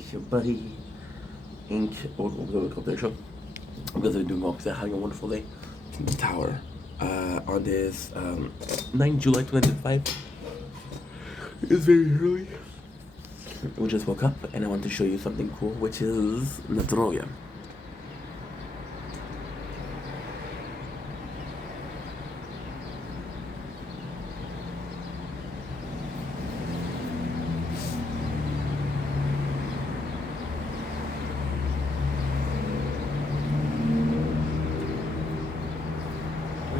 It's your buddy, Ink, or whatever called their show. Because they're doing well, because they're having a wonderful day. The Tower. On this 9 July 2005. It's very early. We just woke up and I want to show you something cool, which is Nadrovia.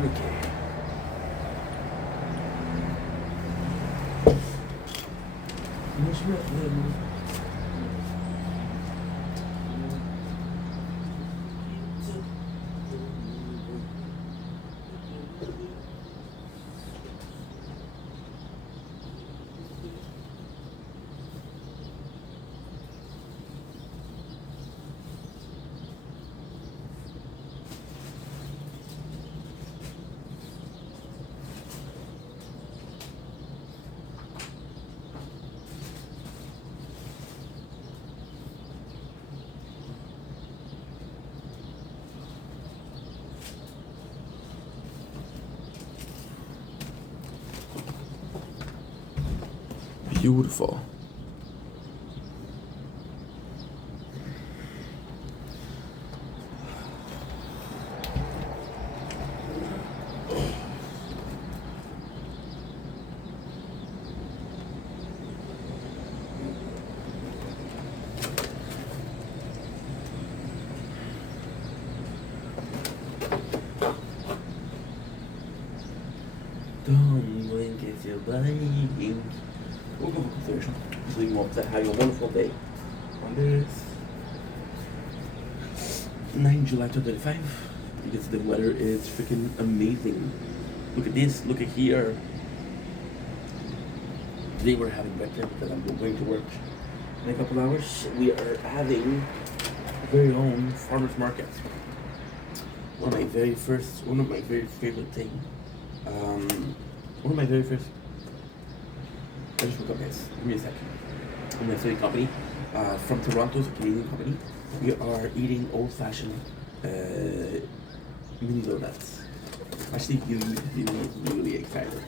Okay. Beautiful. Don't blink if you're blinking. We'll go for consideration. So you want to have a wonderful day on this 9 July 2025. Because the weather is freaking amazing. Look at this, look at here. Today we're having breakfast because I'm going to work in a couple hours. We are having very own farmers market. One of my very favorite thing. One of my very first. I just woke up, guys. Give me a second. I'm my favorite company from Toronto, it's a Canadian company. We are eating old-fashioned mini donuts. Actually, really excited.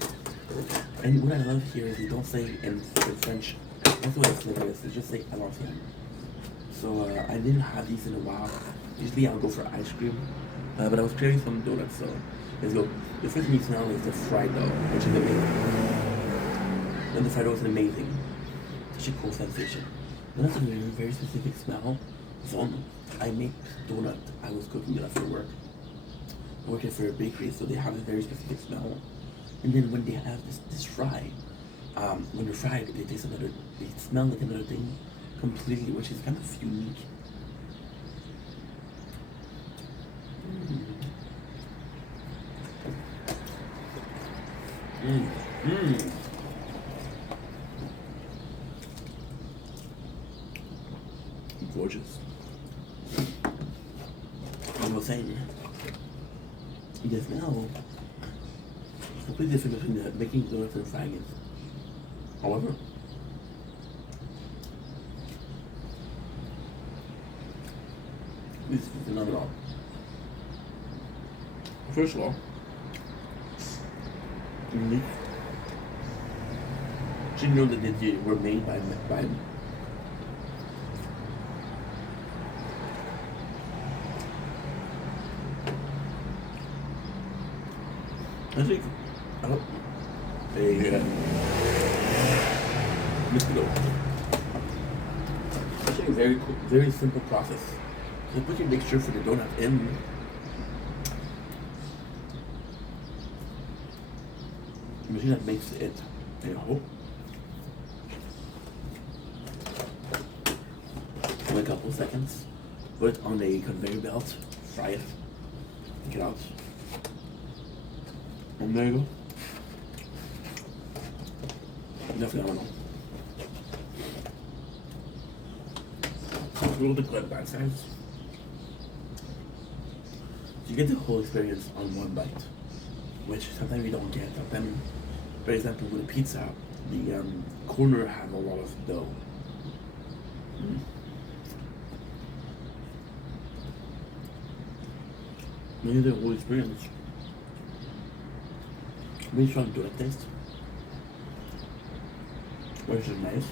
And what I love here is they don't say in French. That's what it's hilarious. They just say "I love you." So I didn't have these in a while. Usually I'll go for ice cream, but I was craving some donuts. So let's go. The first thing you smell is the fried dough, which is amazing. And the fried dough is amazing. Such a cool sensation. Then that's a very specific smell from I make donut. I was cooking it after work. I work for a bakery, so they have a very specific smell. And then when they have this fry, when they're fried, they smell like another thing completely, which is kind of unique. Gorgeous. I was saying, the smell is completely different between the making donuts and frying it. However, this is phenomenal. First of all, unique. Did you know that they were made by I think mosquito. Actually, a very cool, very simple process. So put your mixture for the donut in. The machine that makes it, in a couple seconds. Put it on a conveyor belt, fry it, take it out. And there you go. Phenomenal. A little bit of bite size. You get the whole experience on one bite, which sometimes you don't get. Sometimes, for example, with a pizza, the corner have a lot of dough. Maybe the whole experience. Maybe trying to do a taste. Which is nice.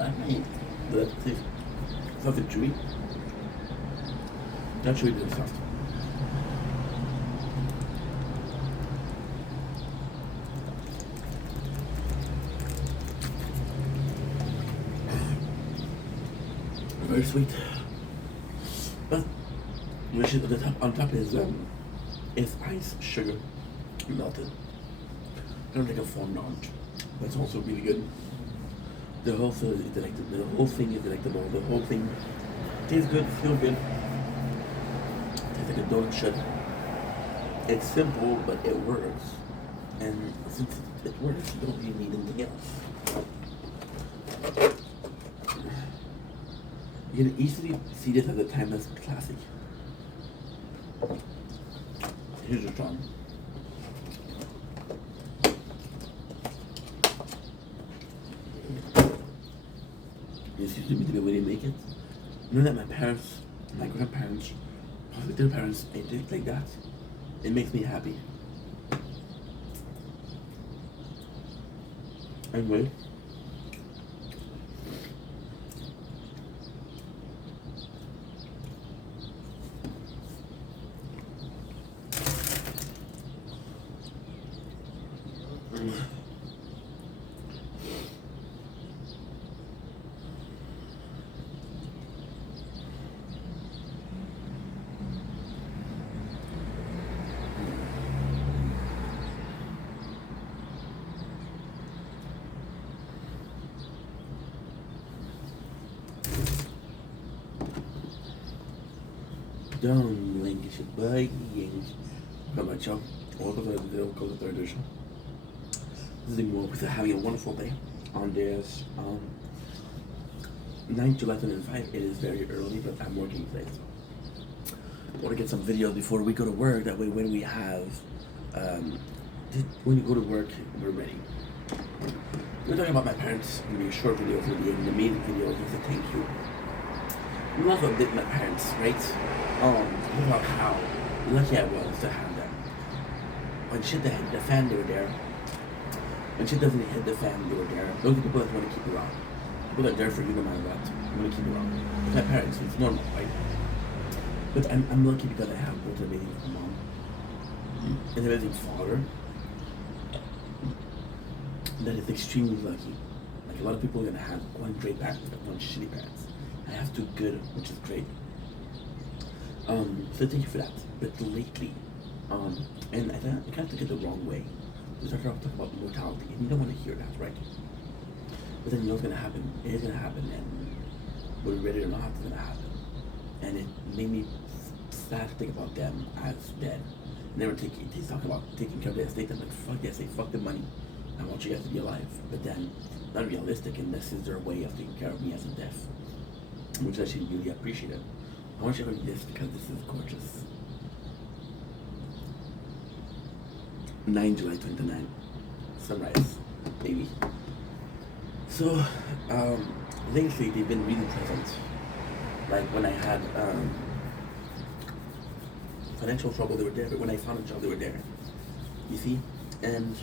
I might let it taste something chewy. Not chewy, but soft. Very sweet. But which is on top is ice sugar melted. Kind of like a fondant. That's also really good. The whole thing is delectable. The whole thing is delectable. The whole thing tastes good, feels good. Tastes like a donut should. It's simple, but it works. And since it works, you don't really need anything else. You can easily see this as a timeless classic. Here's your tongue. This used to be the way they make it. You know that my parents, my grandparents, possibly their parents, they did it like that. It makes me happy. Anyway. Don't link je bij Come on, Joe. Welcome to the video. Go to the third edition. This is more because having a wonderful day on this 9th July 2005. It is very early, but I'm working today. So I want to get some videos before we go to work. That way, when we have when you go to work, we're ready. We're talking about my parents. It's gonna be a short video for the main video. Just a thank you. We love a bit my parents, right? Think about how lucky I was to have them. When shit that hit the fan, they were there. When shit doesn't hit the fan, they were there. Those are the people that want to keep you around. People that are there for you no matter what. Want to keep you around. With my parents, it's normal, right? But I'm lucky because I have both amazing mom and an amazing father. That is extremely lucky. Like a lot of people are gonna have one great parent, one shitty parents. I have two good, which is great. So thank you for that. But lately, and I kind of took it the wrong way. We started off talking about mortality, and you don't want to hear that, right? But then you know what's gonna happen. It is gonna happen, and whether we're ready or not, it's gonna happen. And it made me sad to think about them as dead. He's talking about taking care of the estate. I'm like, fuck yes, fuck the money. I want you guys to be alive. But then, not realistic, and this is their way of taking care of me as a death, which I actually really appreciate it. I want you to read this because this is gorgeous. 9 July 29. Sunrise, baby. So, lately they've been really present. Like when I had financial trouble, they were there. But when I found a job, they were there. You see? And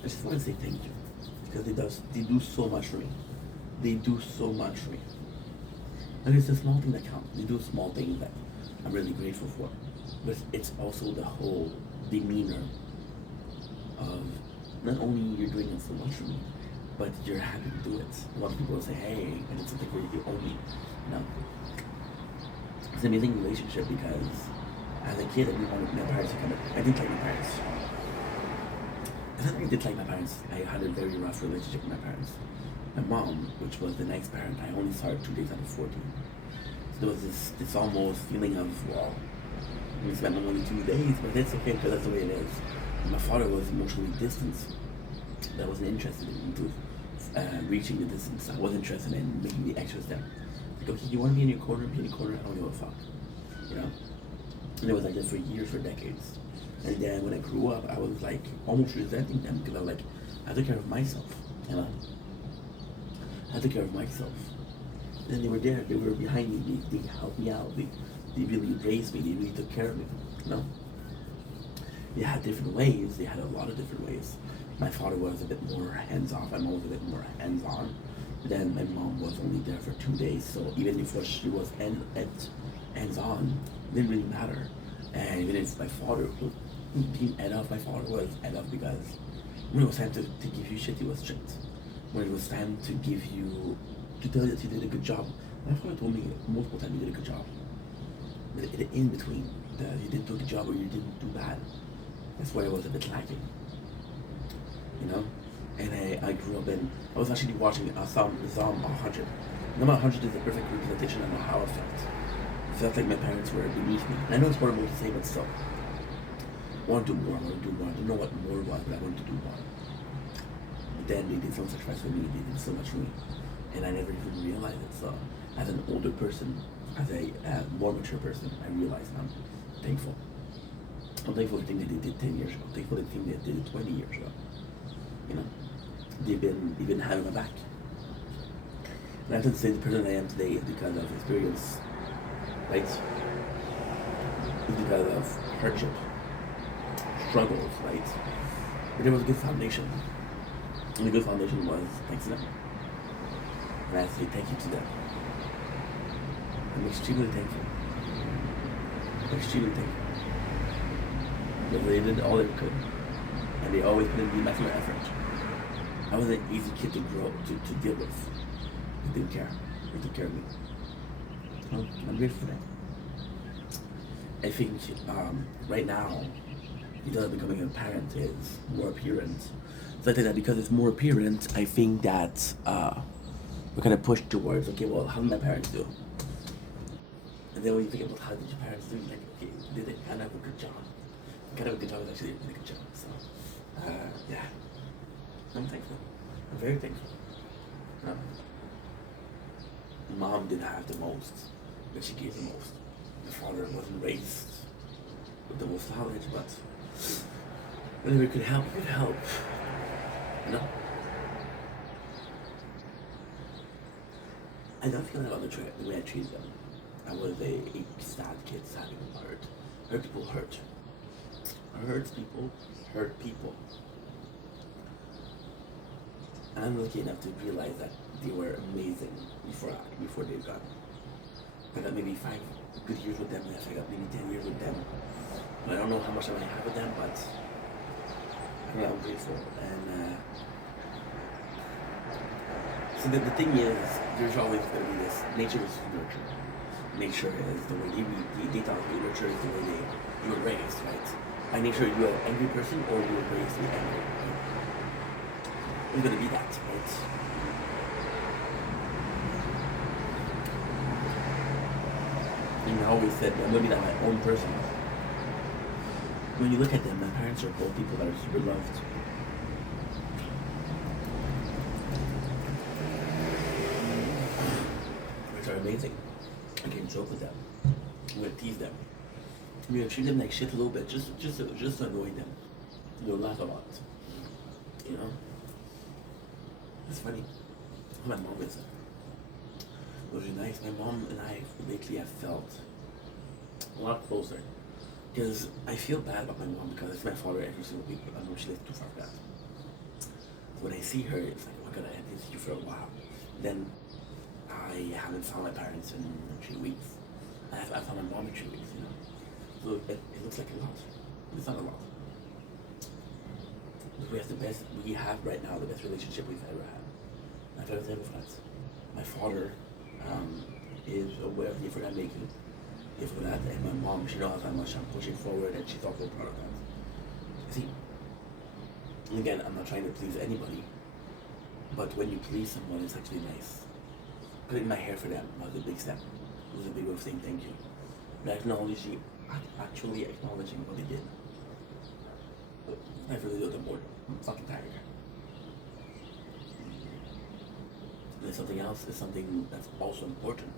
I just want to say thank you because they do so much for me. They do so much for me. And it's a small thing that counts. They do small things that I'm really grateful for. But it's also the whole demeanor of not only you're doing so much for me, but you're happy to do it. A lot of people will say, hey, and it's something where you owe me. No. It's an amazing relationship because as a kid, I didn't like my parents. It's not that I didn't like my parents. I had a very rough relationship with my parents. My mom, which was the nice parent, I only saw her 2 days out of 14. So there was this almost feeling of, well, we spent only 2 days, but that's okay because that's the way it is. And my father was emotionally distant. I wasn't interested in reaching the distance. I was interested in making the extra step. Like, okay, you want to be in your corner? Be in your corner. I don't give a fuck. You know? And it was like this for years, for decades. And then when I grew up, I was like almost resenting them because I was like, I took care of myself. You know? I took care of myself. And they were there. They were behind me. They helped me out. They really raised me. They really took care of me. You know. They had different ways. They had a lot of different ways. My father was a bit more hands off. My mom was a bit more hands on. Then my mom was only there for 2 days. So even if she was hands on, it didn't really matter. And even if my father being head off, my father was head off because when it was time to give you shit, he was strict. When it was time to give you, to tell you that you did a good job, my father told me multiple times you did a good job. But in between, you didn't do a good job or you didn't do bad. That's where I was a bit lacking. You know? And I grew up in, I was actually watching Zom 100. Number 100 is the perfect representation of how I felt. I felt like my parents were beneath me. And I know it's horrible to say, but still. I want to do more, I want to do more. I didn't know what more was, but I wanted to do more. But then they did so much sacrifice for me, they did so much for me. And I never even realized it. So as an older person, as a more mature person, I realized I'm thankful. I'm thankful for the thing that they did 10 years ago. I'm thankful for the thing that they did 20 years ago. You know, they've been having my back. And I have to say the person I am today is because of experience, right? It's because of hardship, struggles, right? But there was a good foundation. And the good foundation was thanks to them. And I say thank you to them. I'm extremely thankful. Extremely thankful. Because they did all they could. And they always put in the maximum effort. I was an easy kid to grow, to deal with. They didn't care. They took care of me. Well, I'm grateful for that. I think right now, becoming a parent is more apparent. So I think that because it's more apparent, I think that we're kind of pushed towards, okay, well, how did my parents do? And then when you think about how did your parents do, you're like, okay, did they kind of have a good job? Kind of a good job is actually a really good job. So, yeah, I'm thankful. I'm very thankful. Mom didn't have the most, but she gave the most. My father wasn't raised with the most knowledge, but whenever it could help, it could help. You know? I don't feel about the way I treated them. I was a sad kid, sad people hurt. Hurt people hurt. Hurt people hurt people. And I'm lucky enough to realize that they were amazing before they got. I got maybe 5 good years with them, and I got maybe 10 years with them. And I don't know how much I might have with them, but I'm grateful. And so the thing is, there's always going to be this, nature is nurture. Nature is the way they taught me, nurture is the way you were raised, right? By nature, you're an angry person or you were raised to be angry, right? It's going to be that, right? And I always said, I'm going to be that my own person. When you look at them, my parents are both people that are super loved. Which are amazing. I can joke with them. I'm going to tease them. I'm going to treat them like shit a little bit, just to annoy them. They'll laugh a lot. You know? It's funny. My mom is. It was really nice. My mom and I lately have felt a lot closer. Because I feel bad about my mom because it's my father every single week, but I know she lives too far for that. So when I see her, it's like, oh my god, I haven't seen you for a while. Then I haven't found my parents in 3 weeks. I found my mom in 3 weeks, you know. So it looks like a lot. It's not a lot. We have right now the best relationship we've ever had. I've ever had with that. My father is aware of the effort I'm making. For that, and my mom, she knows how much I'm pushing forward, and she's also proud of that. See, again, I'm not trying to please anybody, but when you please someone, it's actually nice. Cutting my hair for them was a big step. It was a big way of saying thank you. But actually acknowledging what they did. I really do the more. I'm fucking tired. And then something else is something that's also important.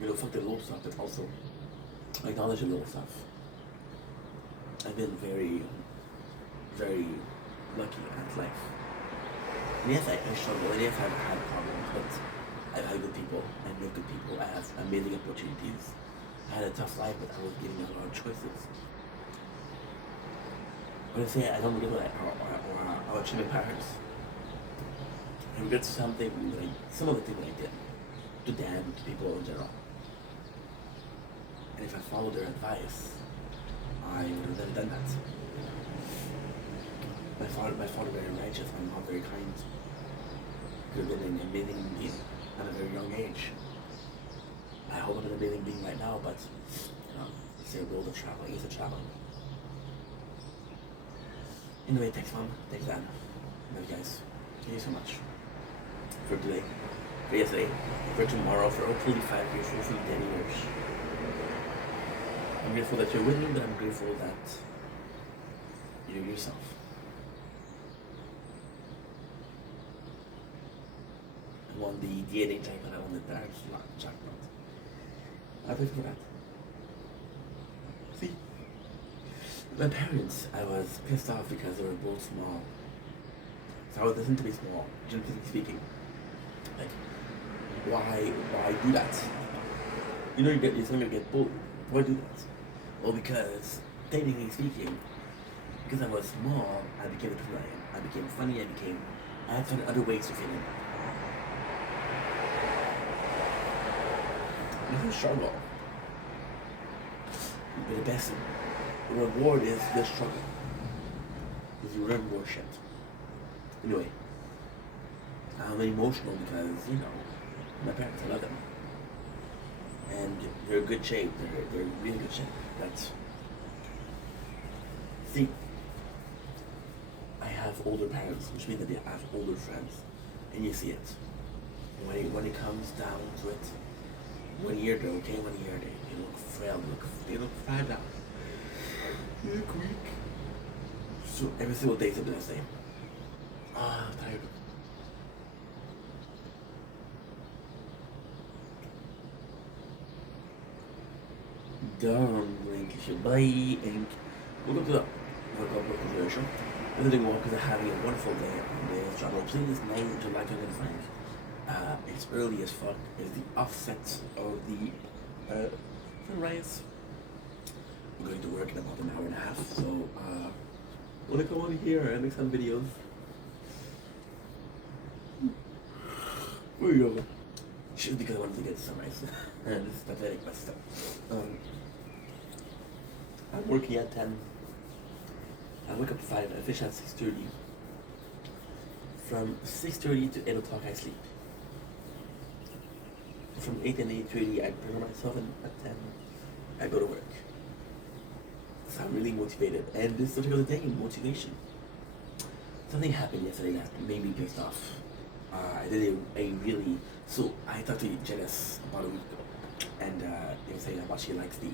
You know, fuck the little stuff, but also acknowledge the little stuff. I've been very, very lucky at life. And yes, I struggle, and yes, I've had problems. but I've had good people. I met good people. I have amazing opportunities. I had a tough life, but I was getting a lot of choices. When I say I don't regret or achieve my parents, I regret some of the things that I did to them, to people in general. And if I followed their advice, I would have never done that. My father very righteous, my mom very kind. Could have been an amazing being at a very young age. I hope I'm an amazing being right now, but it's a world of travel. It's a travel. Anyway, thanks mom, thanks dad. Love you guys. Thank you so much for today, for yesterday, for tomorrow, for hopefully 5 years, for hopefully 10 years. I'm grateful that you're with me, but I'm grateful that you're yourself. I want the DNA jackpot, I want the direct jackpot. I paid for that. See? My parents, I was pissed off because they were both small. So I was listening to be small, generally speaking. Like, why do that? You know you're gonna get bullied. Why do that? Well, because, technically speaking, because I was small, I became who I am. I became funny, I had found other ways to fit in. It's a struggle. But the best reward is the struggle. Because you learn more shit. Anyway, I'm emotional because, my parents, I love them. And they're in good shape. They're in really good shape. See, I have older parents, which means that they have older friends. And you see it. When it comes down to it, 1 year they're okay, 1 year they look frail, they look fragile. They look weak. So every single day something I say. I'm tired. Done, link, bye, and welcome to the conversation. I'm doing well because I'm having a wonderful day on the channel. Please 9 July 2025. It's early as fuck. It's the offset of the sunrise. I'm going to work in about an hour and a half, so I'm gonna come on here and make some videos. Where you go? Just because I wanted to get the sunrise. And it's pathetic, but still. I'm working at 10. I wake up at 5, I finish at 6:30. From 6:30 to 8 o'clock I sleep. From 8 and 8:30 I prepare myself, and at 10 I go to work. So I'm really motivated, and this is such a good thing, motivation. Something happened yesterday that made me pissed off. I did so I talked to Janice about a week ago, and they were saying how much she likes the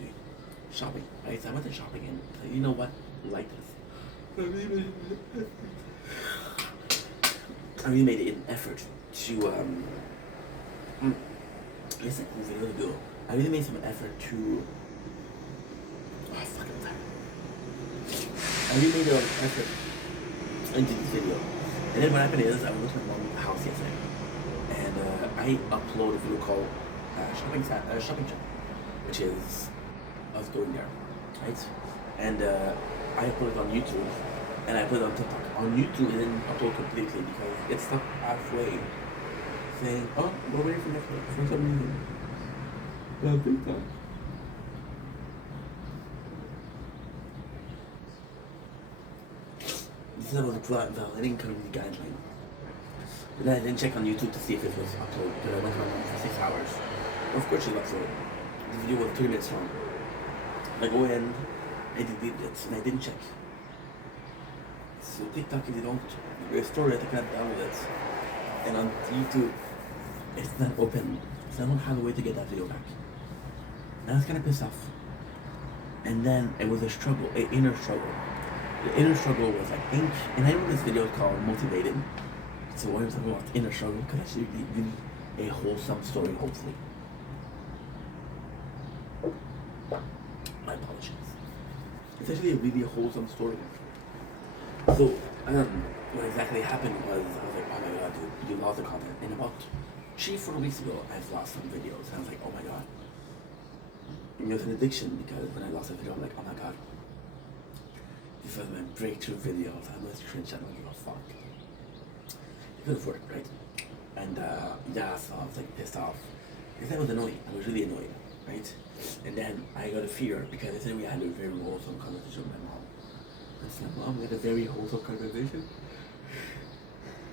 shopping, right? So I went to shopping, and said, you know what, like this. I really made an effort to, listen, it was a little ago. I really made some effort to, fucking tired. I really made an effort into this video. And then what happened is, I went to my mom's house yesterday, and I uploaded a video called Shopping Chat, which is us going there, right? And I uploaded it on YouTube, and I put it on TikTok. On YouTube, it didn't upload completely because it stopped halfway, saying, "Oh, we're waiting for Netflix for some reason." On TikTok. This is about the validating community guideline. But then I didn't check on YouTube to see if it was uploaded because I went on for 6 hours. Of course it was uploaded. The video was 3 minutes long. I go in, I deleted it, and I didn't check. So TikTok, if you don't restore it, I can't download it. And on YouTube, it's not open. So I don't have a way to get that video back. And I was kind of pissed off. And then it was a struggle, an inner struggle. The inner struggle was like ink, and I know this video is called Motivated. So why was I talking about inner struggle? Because I should give you a wholesome story, hopefully. My apologies. It's actually a really wholesome story. So, what exactly happened was, I was like, oh my god, dude, you lost the content. In about 3-4 weeks ago, I've lost some videos, and I was like, oh my god. It was an addiction because when I lost a video, I'm like, oh my god. This was my breakthrough video. I was cringe, I don't give a fuck. Because of work, right? And yeah, so I was like pissed off. Because I was annoyed. I was really annoyed, right? And then I got a fear because I said we had a very wholesome conversation with my mom. I said, Mom, we had a very wholesome conversation.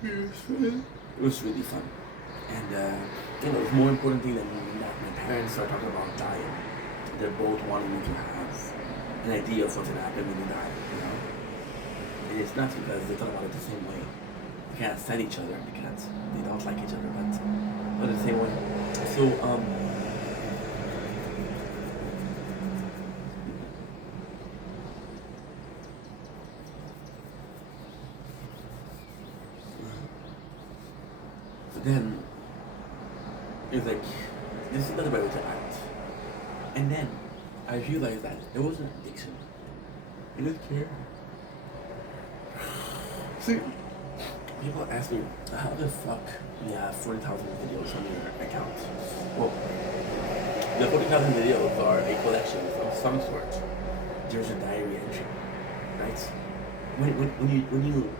It was really fun. And you know, the more important thing than that, my parents started talking about dying. They're both wanting me to have an idea of what's gonna happen when you die, you know? And it's not because they thought about it the same way. They can't stand each other, they don't like each other, but the same way. So, then it was like, this is not the right way to act. And then I realized that it wasn't addiction. I didn't care. See, people ask me, how the fuck you have 40,000 videos on your account? Well, the 40,000 videos are a collection of some sort. There's a diary entry, right? When you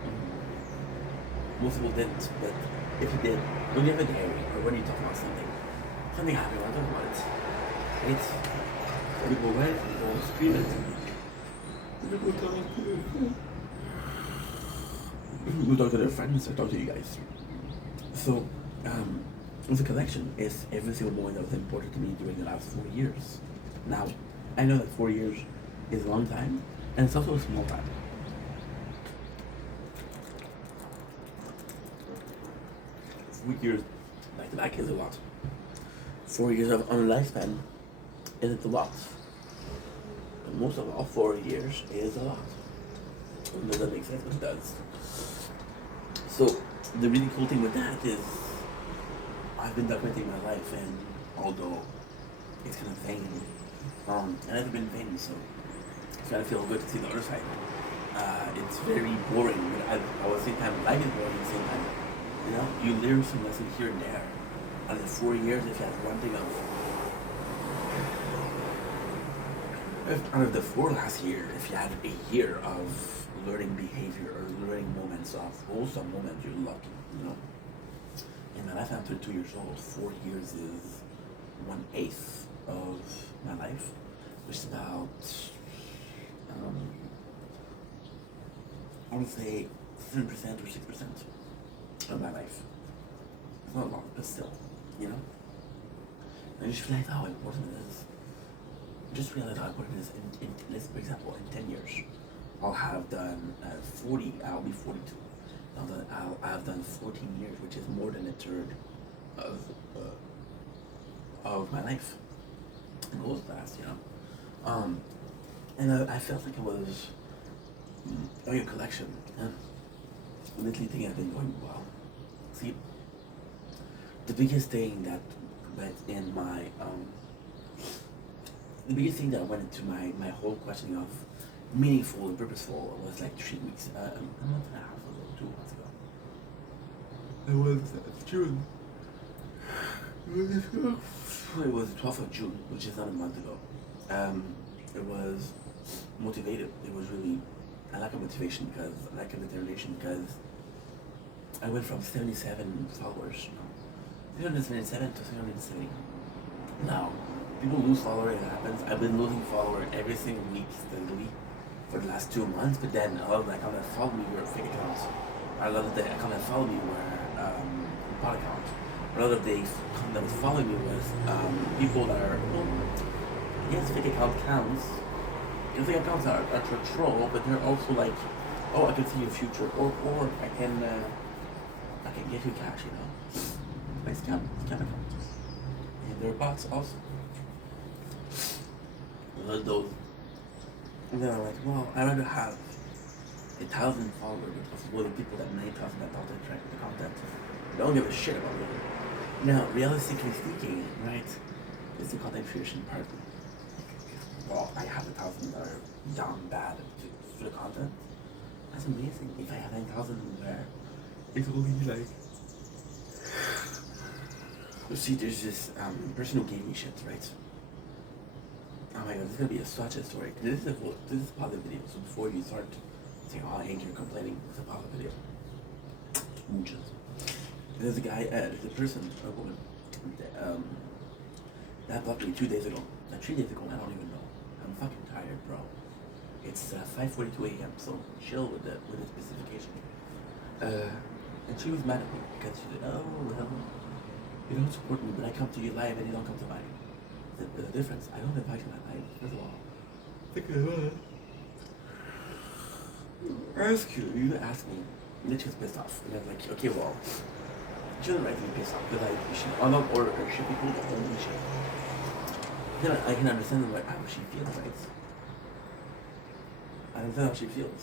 most people didn't, but if you did, when you have a diary or when you talk about something happened, I talk about it, right? People write, people scream it, people talk to their friends or talk to you guys. So, the collection is every single moment that was important to me during the last 4 years. Now, I know that 4 years is a long time, and it's also a small time. 4 years back to back is a lot. 4 years of on lifespan isn't a lot. But most of all, 4 years is a lot. Does that make sense? It does. So the really cool thing with that is I've been documenting my life, and although it's kind of vain, I've never been vain, so it's gotta feel good to see the other side. It's very boring, but at the same time, life is boring at the same time. You know, you learn some lesson here and there. And in 4 years, if you have one thing out of the 4 last year, if you had a year of learning behavior or learning moments of wholesome moments, you're lucky, you know. In my life, I'm 32 years old. 4 years is 1/8 of my life, which is about, I would say 7% or 6% of my life. It's not a lot, but still, you know? And just realize how important it is. Just realize how important it is. Let's, for example, in 10 years, I'll have done 40, I'll be 42. I'll have done 14 years, which is more than a third of my life. It goes fast, you know? And I felt like it was a collection. And lately thing I've been going well. See, the biggest thing that went in my the biggest thing that went into my whole questioning of meaningful and purposeful was like 3 weeks, a month and a half ago, 2 months ago. It was June. It was the 12th of June, which is not a month ago. It was motivated. It was really, I lack of motivation because, I lack of determination because I went from 77 followers, 377 to 370. Now, people lose followers, it happens. I've been losing followers every single week steadily for the last 2 months, but then a lot of the accounts that follow me were fake accounts. A lot of the accounts that follow me were bot accounts. A lot of the accounts that was following me was people that are, well, yes, fake account counts. Fake accounts are to troll, but they're also like, oh, I can see your future, or I can get you cash, you know. Like scam accounts. And there are bots also. Those. And then I'm like, well, I'd rather have 1,000 followers with the people that 9,000 that don't interact with the content. They don't give a shit about it. Now, realistically speaking, right, it's the content creation part. Well, I have 1,000 that are down bad for the content. That's amazing. If I have 9,000 where it's only like See, there's this person who gave me shit, right? Oh my god, this is gonna be such a story. This is a positive video. So before you start saying, "Oh, Hank, you're complaining," it's a positive video. Muchas. There's a guy, there's a person, a woman, um, that blocked me 2 days ago, 3 days ago. I don't even know. I'm fucking tired, bro. It's 5:42 a.m. So chill with the specification. And she was mad at me because she said, "Oh well, you don't support me, but I come to you live and you don't come to mine." There's a difference. I don't invite you to my live, first of all. Ask you. You ask me. And then she was pissed off. And I was like, okay, well, she doesn't write me pissed off because I'm not order her shit people that only shit. Then I can understand how she feels, right? I understand how she feels.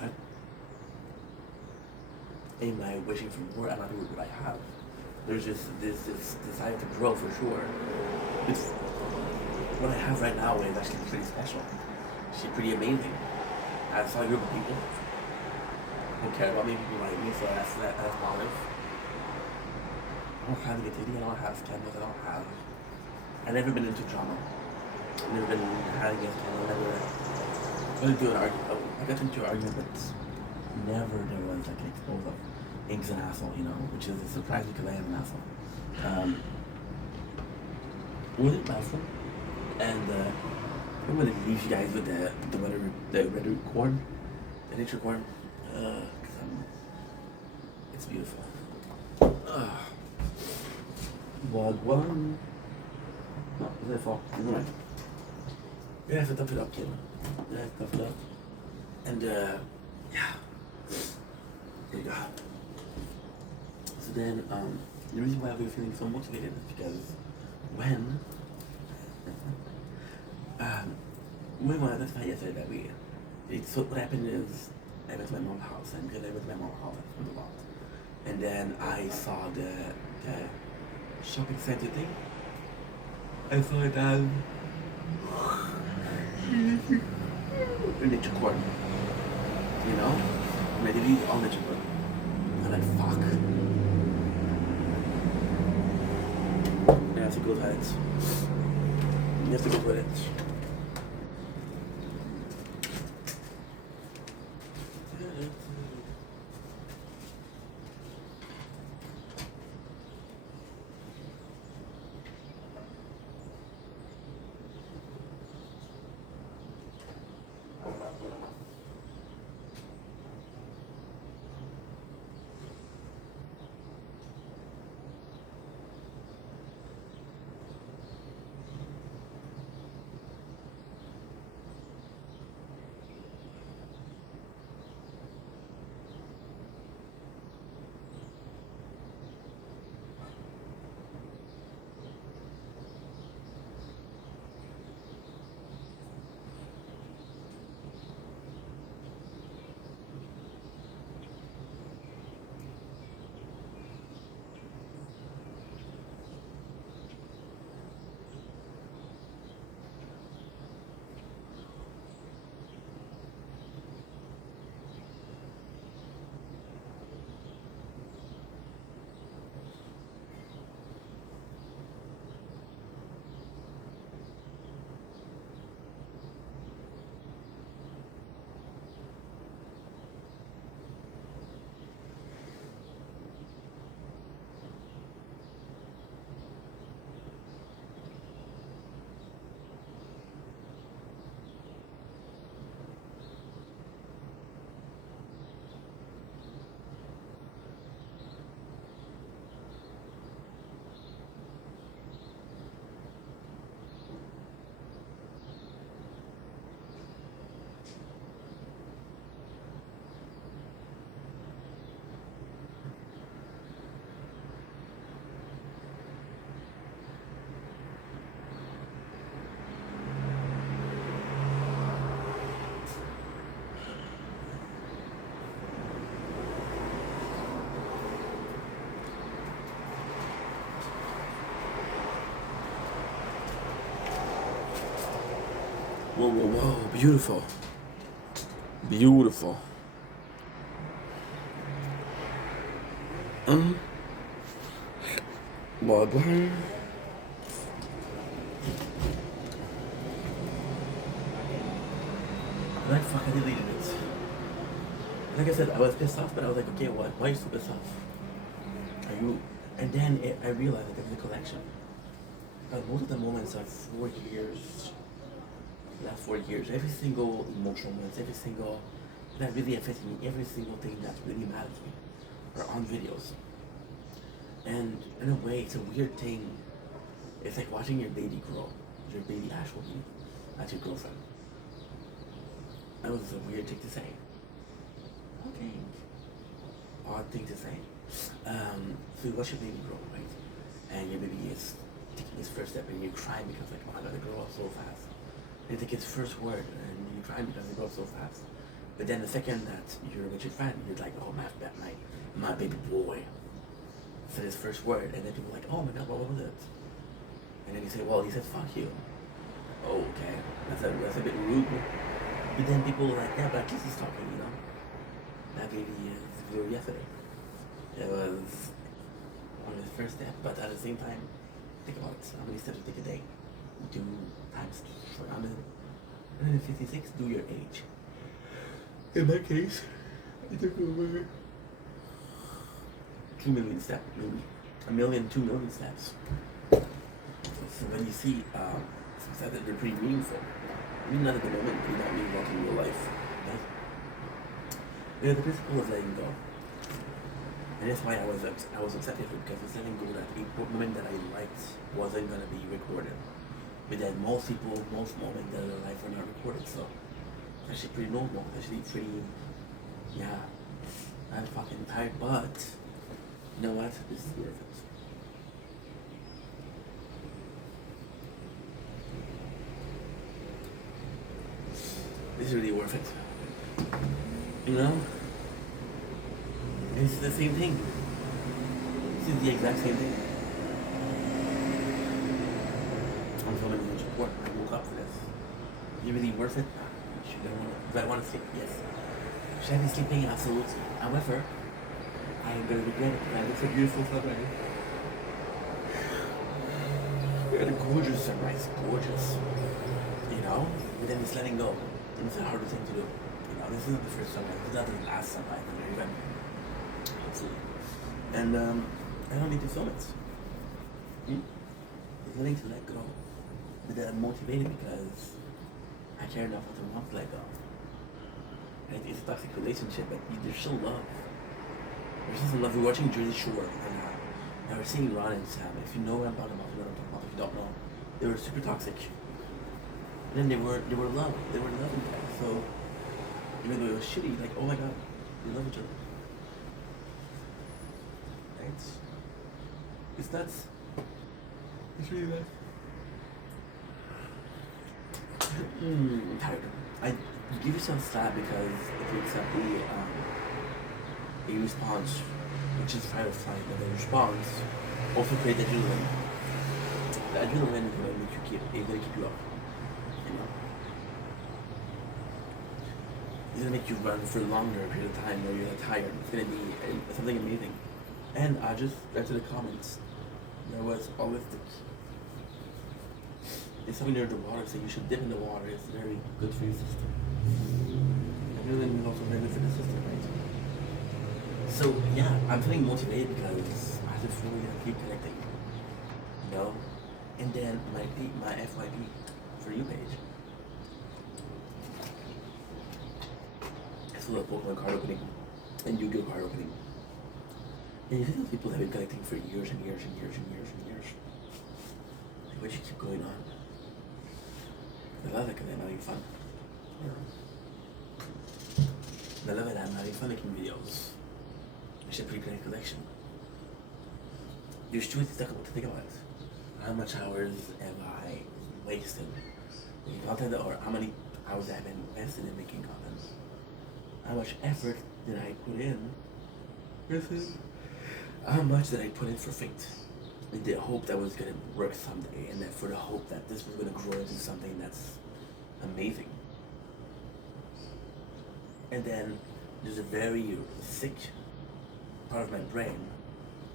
Right? Am I wishing for more? I'm not doing what I have. There's just this desire to grow for sure. It's, what I have right now is actually pretty special. She's pretty amazing. I saw a group of people who care about me, people like me, so that's positive. I don't have negativity, I don't have scandals, I've never been into drama. I've never been having a scandal, I got into an argument, but never there was like an expose of Ink's an asshole, which is a surprise because I am an asshole. Wasn't awesome, and I'm gonna leave you guys with the red corn, the nature corn, it's beautiful. One. No, is that fall? Never mind. You have to tough it up, kid. You have to tough it up. And yeah. There you go. So then, the reason why we were feeling so motivated is because when that's not yesterday that so what happened is I went to my mom's house, and because I went to my mom's house, I spent a lot. And then I saw the shopping center thing. I saw it as nature corn, and I deleted all nature corn. I'm like, fuck. I have to go to it. You have to go to it. Whoa, whoa, whoa, beautiful. Beautiful. But like fuck, I deleted it. Like I said, I was pissed off, but I was like, okay, what? Why are you so pissed off? Are you? And then I realized that there's a collection. Most of the moments are 4 years. Last 4 years, every single emotional moments, every single that really affected me, every single thing that really matters to me, are on videos. And in a way, it's a weird thing. It's like watching your baby grow. Your baby Ash will be as your girlfriend. That was a weird thing to say. Okay. Odd thing to say. So you watch your baby grow, right? And your baby is taking his first step and you cry because like, oh my god, they grow up so fast. And you take his first word and you cry because they grow up so fast. But then the second that you're with your friend, you're like, oh my baby boy said his first word, and then people are like, oh my god, what was it? And then you say, well, he said fuck you. Oh, okay. That's a bit rude. But then people are like, yeah, but at least he's talking, you know? That baby grew yesterday. It was on his first step, but at the same time, think about it. How many steps you take a day? Do times 156, do your age. In my case, I took over 2 million steps, maybe. 1 million, 2 million steps. So when you see some steps that they're pretty meaningful, I mean, not at the moment, but not meaningful in real life. Right? You know, the principle of letting go. And that's why I was upset with it, because I was letting go that a moment that I liked wasn't going to be recorded. But then most moments in their life are not recorded, so it's actually pretty normal. Actually pretty, yeah, I'm fucking tired, but you know what? This is worth it. This is really worth it. You know? It's the same thing. This is the exact same thing. I'm filming the report. I woke up for this. Is it really worth it? Do I want to sleep? Yes. Should I be sleeping? Absolutely. However, I am going to regret it because it's a beautiful sunrise. We had a gorgeous sunrise. Gorgeous. You know? But then it's letting go. And it's a harder thing to do. You know, this isn't the first sunrise. This is not the last sunrise. Even. Absolutely. And I don't need to film it. It's willing to let go. But then I'm motivated because I care enough to want to let go. And it's a toxic relationship, but there's still love. There's still love. We're watching Jersey Shore, and we're seeing Ron and Sam. If you know what I'm talking about, you know what I'm talking about. If you don't know, they were super toxic. And then they were love. They were loving that. So even though it was shitty, like, oh my god, they love each other. Right? It's nuts. It's really nuts. I'm tired. You give yourself slack because if you accept a response, which is fight or flight, but the response also create adrenaline. The adrenaline is going to make you keep you up. You know? It's gonna make you run for a longer period of time where you're not tired. It's gonna be something amazing. And I just read to the comments. There was always it's something near the water, so you should dip in the water. It's very good for your system. Adrenaline is also very good for the system, right? So yeah, I'm feeling motivated because I just really keep connecting. You know? And then my FYP for you page. It's full of Pokemon card opening and Yu-Gi-Oh card opening. And you see those people that have been collecting for years and years and years and years and years. Like, why should keep going on? I love it because I'm having fun. I love it, I'm having fun making videos. It's a pretty great collection. There's two things to think about. How much hours have I wasted making content, or how many hours have I invested in making content? How much effort did I put in versus how much did I put in for fate? With the hope that was gonna work someday, and that for the hope that this was gonna grow into something that's amazing. And then there's a very sick part of my brain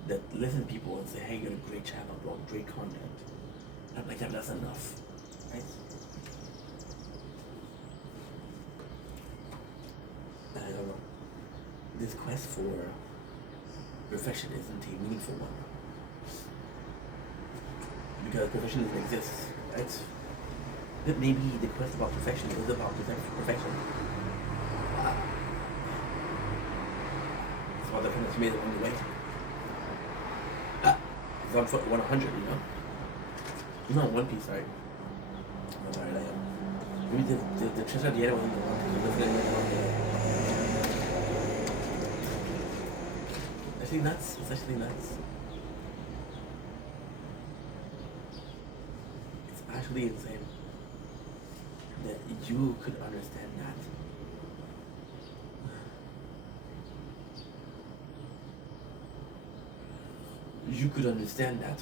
that listen to people and say, hey, you got a great channel, bro, great content. I'm like, yeah, that's enough, right? I don't know. This quest for perfection isn't a meaningful one. Because perfection doesn't exist, right? But maybe the quest about perfection is about perfection. It's about the kind that's made along the way. It's on foot 100, you know? No, One Piece, right? I'm sorry, I am. Maybe the treasure at the end wasn't the one Piece. Actually nuts. It's actually nuts. It's actually insane that you could understand that. You could understand that.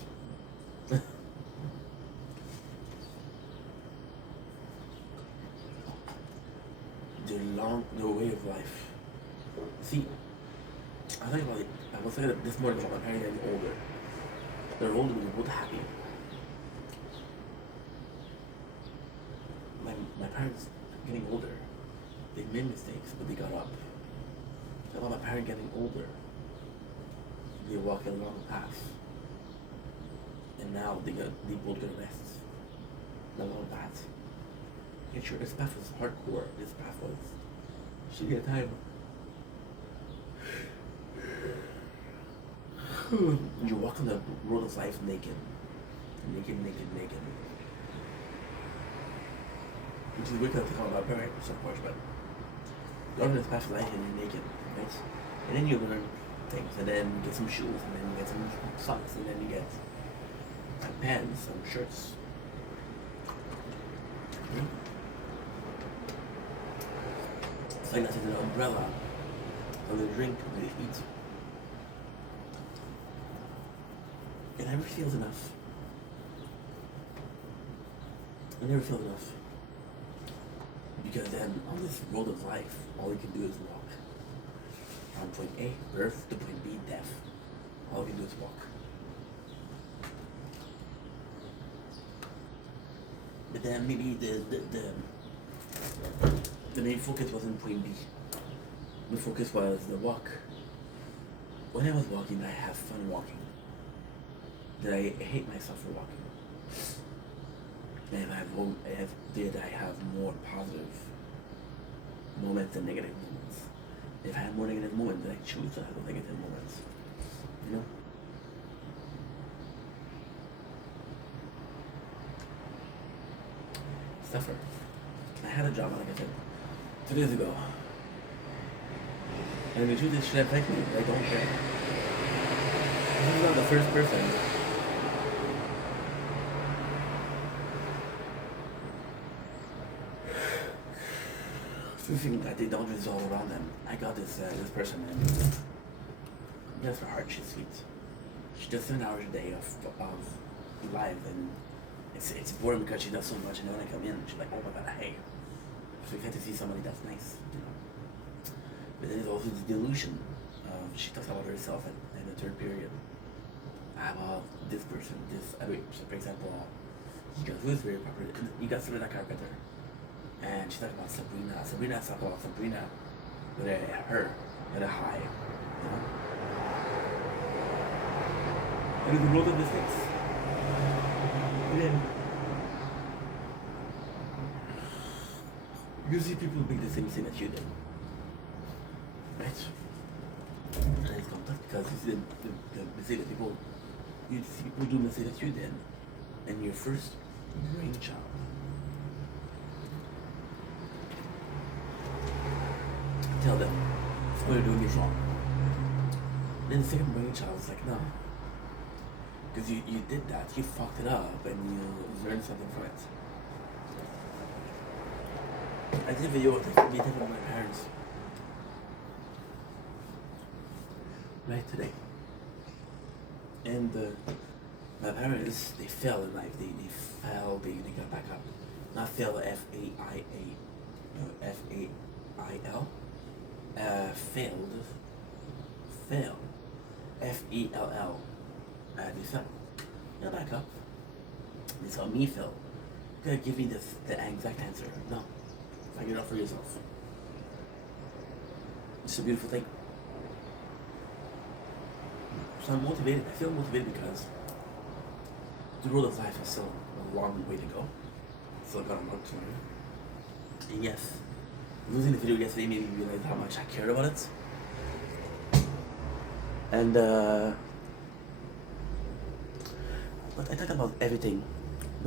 The way of life. See, I think about it. I was saying this morning about my parents getting older. They're older, we're both happy. My parents getting older. They made mistakes, but they got up. About my parents getting older. They walk along the path. And now they both gonna rest. Along that. And sure, this path was hardcore. This path was shitty at time. You walk on the road of life naked. Naked. Which is weird to talk about parents, of course, but you're on this path of life and you're naked, right? And then you learn things, and then you get some shoes, and then you get some socks, and then you get pants, some shirts. It's like nothing, an umbrella, or the drink, or the eat. It never feels enough. It never feels enough. Because then on this road of life, all you can do is walk. From point A, birth, to point B, death. All you can do is walk. But then maybe the main focus wasn't point B. The focus was the walk. When I was walking, I have fun walking. Did I hate myself for walking? And did I have more positive moments than negative moments? If I had more negative moments, then I choose to have the negative moments. You know? Suffer. I had a job, like I said, 2 days ago. And the truth is, should affect me? I don't care. This is not the first person something that they don't resolve around them. I got this person, and bless her heart, she's sweet. She does 7 hours a day of live, and it's boring because she does so much, and then when I come in, she's like, oh my god, hey. So you get to see somebody that's nice, you know. But then there's also the delusion. She talks about herself in the third period. About this person, so for example, who is very popular, you got Sabrina Carpenter. And she talked about Sabrina. Sabrina talked about Sabrina with a high, you know. And it's the world of mistakes. And then you see people make the same thing that you did, right? And it's complex because you see the mistake that you see people do the mistake that you did, and your first brainchild. Tell them what you're doing is wrong. Then the second brainchild is like, no. Because you did that, you fucked it up, and you learned something from it. I did a video with my parents. Right today. And my parents, they fell in life. They fell, they got back up. Not fail, F-A-I-A. No, F-A-I-L. Failed, Fell. They fell. You know, back up. They saw me fell. You gotta give me the exact answer. No. Figure it out for yourself. It's a beautiful thing. So I'm motivated. I feel motivated because the road of life is still a long way to go. Still got a lot to learn. And yes, losing the video yesterday made me realize how much I cared about it. And but I talked about everything